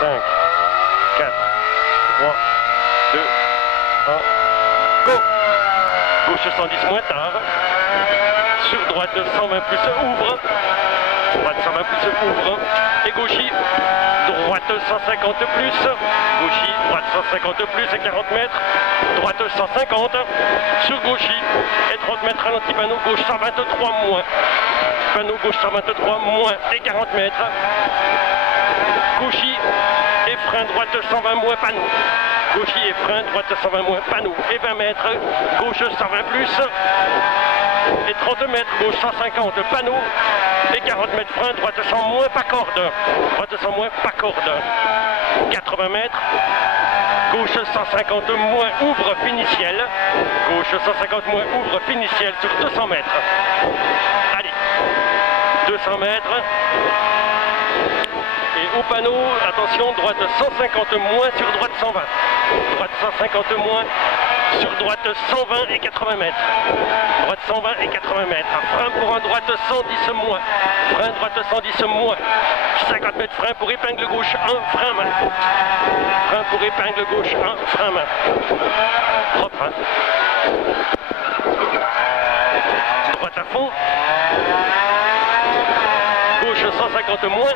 5, 4, 3, 2, 1, go! Gauche 110 moins tard. Sur droite 120 plus ouvre. Droite 120 plus ouvre. Et gauchis. Droite 150 plus. Gauchis. Droite 150 plus et 40 mètres. Droite 150. Sur gauchis. Et 30 mètres ralenti panneau gauche 123 moins. Panneau gauche 123 moins et 40 mètres. Gauchis. Et frein droite 120 moins panneau. Gauchis et frein, droite 120 moins, panneau et 20 mètres, gauche 120 plus, et 30 mètres, gauche 150, panneau, et 40 mètres frein, droite 100 moins, pas corde, droite 100 moins, pas corde, 80 mètres, gauche 150 moins, ouvre finiciel, gauche 150 moins, ouvre finiciel sur 200 mètres, allez, 200 mètres, et au panneau, attention, droite 150 moins sur droite 120. Droite 150 moins sur droite 120 et 80 mètres. Droite 120 et 80 mètres. Frein pour un droite 110 moins. Frein droite 110 moins. 50 mètres frein pour épingle gauche 1, frein main. Frein pour épingle gauche 1, frein main. Propre. Hein. Droite à fond. Gauche 150 moins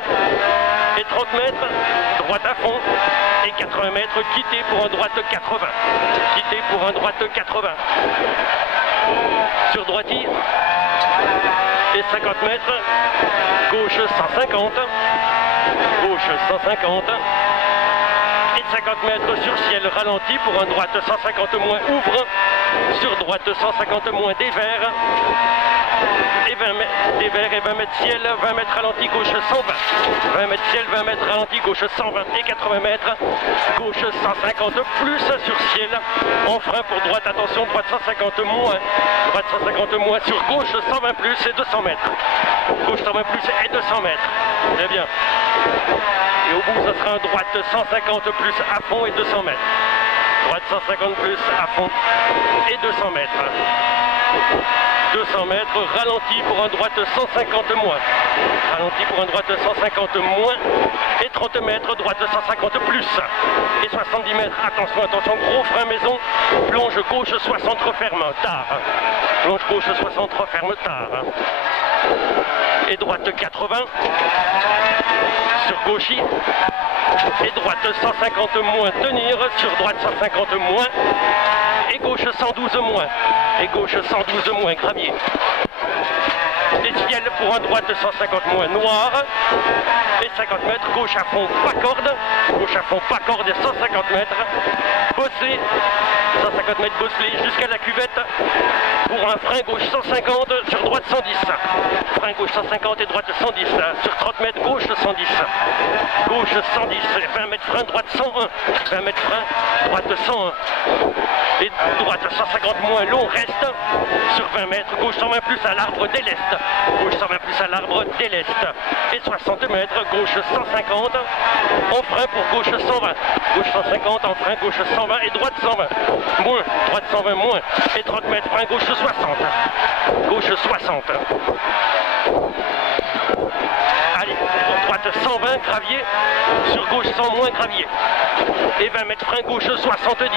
et 30 mètres, droite à fond et 80 mètres, quitté pour un droite 80. Quitté pour un droite 80. Sur droiti et 50 mètres, gauche 150, gauche 150 et 50 mètres sur ciel ralenti pour un droite 150 moins ouvre, sur droite 150 moins dévers. Et 20 mètres des verts et 20 mètres ciel, 20 mètres ralenti, gauche 120. 20 mètres ciel, 20 mètres ralenti, gauche 120 et 80 mètres. Gauche 150 plus sur ciel. En frein pour droite, attention, droite 150 moins. Droite 150 moins sur gauche 120 plus et 200 mètres. Gauche 120 plus et 200 mètres. Très bien. Et au bout, ça sera un droite 150 plus à fond et 200 mètres. Droite 150 plus à fond et 200 mètres. 200 mètres, ralenti pour un droite 150 moins. Ralenti pour un droite 150 moins. Et 30 mètres, droite 150 plus. Et 70 mètres, attention, attention, gros frein maison. Plonge gauche 60, referme tard. Plonge gauche 60, referme tard. Et droite 80. Sur gauchis. Et droite 150 moins, tenir. Sur droite 150 moins. Et gauche 112 moins. Et gauche 112 moins, gravier. Et ciel pour un droite 150 moins, noir. Et 50 mètres, gauche à fond, pas corde. Gauche à fond, pas corde, et 150 mètres. Bossé, 150 mètres bossé jusqu'à la cuvette. Pour un frein gauche 150, sur droite 110. Frein gauche 150 et droite 110. Sur 30 mètres, gauche 110. Gauche 110, 20 mètres frein, droite 101. 20 mètres frein, droite 101. Et droite 150 moins long reste sur 20 mètres, gauche 120 plus à l'arbre dès l'est. Gauche 120 plus à l'arbre dès l'est. Et 60 mètres, gauche 150, en frein pour gauche 120. Gauche 150, en frein gauche 120 et droite 120. Moins, droite 120 moins. Et 30 mètres, frein gauche 60. Gauche 60. Allez, droite 120, gravier, sur gauche 100 moins, gravier. Et 20 mètres frein gauche 70.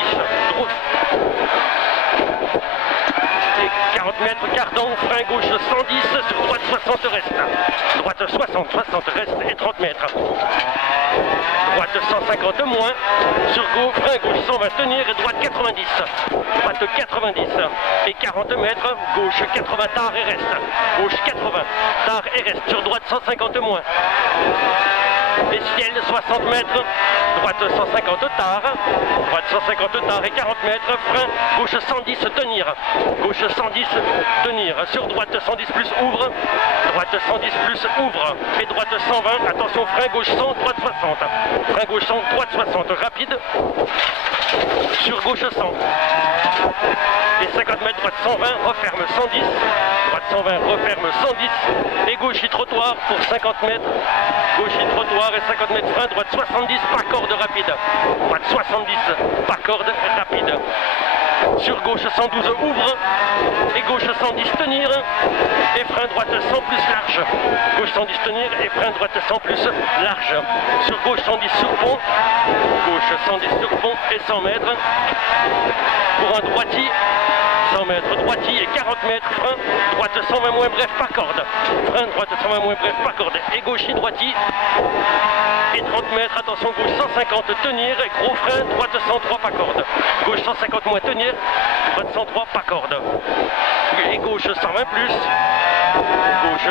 Et 40 mètres cardan, frein gauche 110, sur droite 60 reste. Droite 60, 60 reste et 30 mètres. Droite 150 moins, sur gauche, frein gauche 100 va tenir et droite 90. Droite 90 et 40 mètres, gauche 80 tard et reste. Gauche 80 tard et reste, sur droite 150 moins. Et ciel 60 mètres, droite 150 tard, droite 150 tard et 40 mètres, frein, gauche 110 tenir, gauche 110 tenir, sur droite 110 plus ouvre, droite 110 plus ouvre, et droite 120, attention frein gauche 100, droite 60, frein gauche 100, droite 60, rapide, sur gauche 100, et 50 mètres, droite 120, referme 110, droite 120, referme 110, et gauche trottoir pour 50 mètres, gauche trottoir et 50 mètres frein, droite 70, pas corde rapide. Droite 70, pas corde rapide. sur gauche 112 ouvre, et gauche 110 tenir, et frein droite 100 plus large, gauche 110 tenir, et frein droite 100 plus large, sur gauche 110 sur pont, gauche 110 sur pont et 100 mètres, pour un droitier, 100 mètres droitier et 40 mètres, frein, droite 120 moins bref, pas corde, frein, droite 120 moins bref, pas corde, et gaucher, droitier, et 30 mètres, attention, gauche 150 tenir, et gros frein, droite 103 pas corde, gauche 150 moins tenir, droite 103 pas corde, et gauche 120 plus, gauche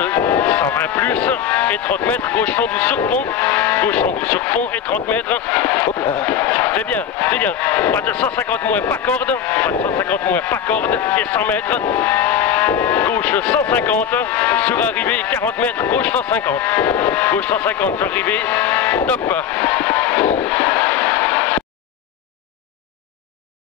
120 plus, et 30 mètres, gauche 112 sur pont, gauche 112 sur pont, et 30 mètres, c'est bien, c'est bien, droite 150 moins pas corde, droite 150 moins pas corde, et 100 mètres, gauche 150, sur arrivée 40 mètres, gauche 150, gauche 150 sur arrivée, top.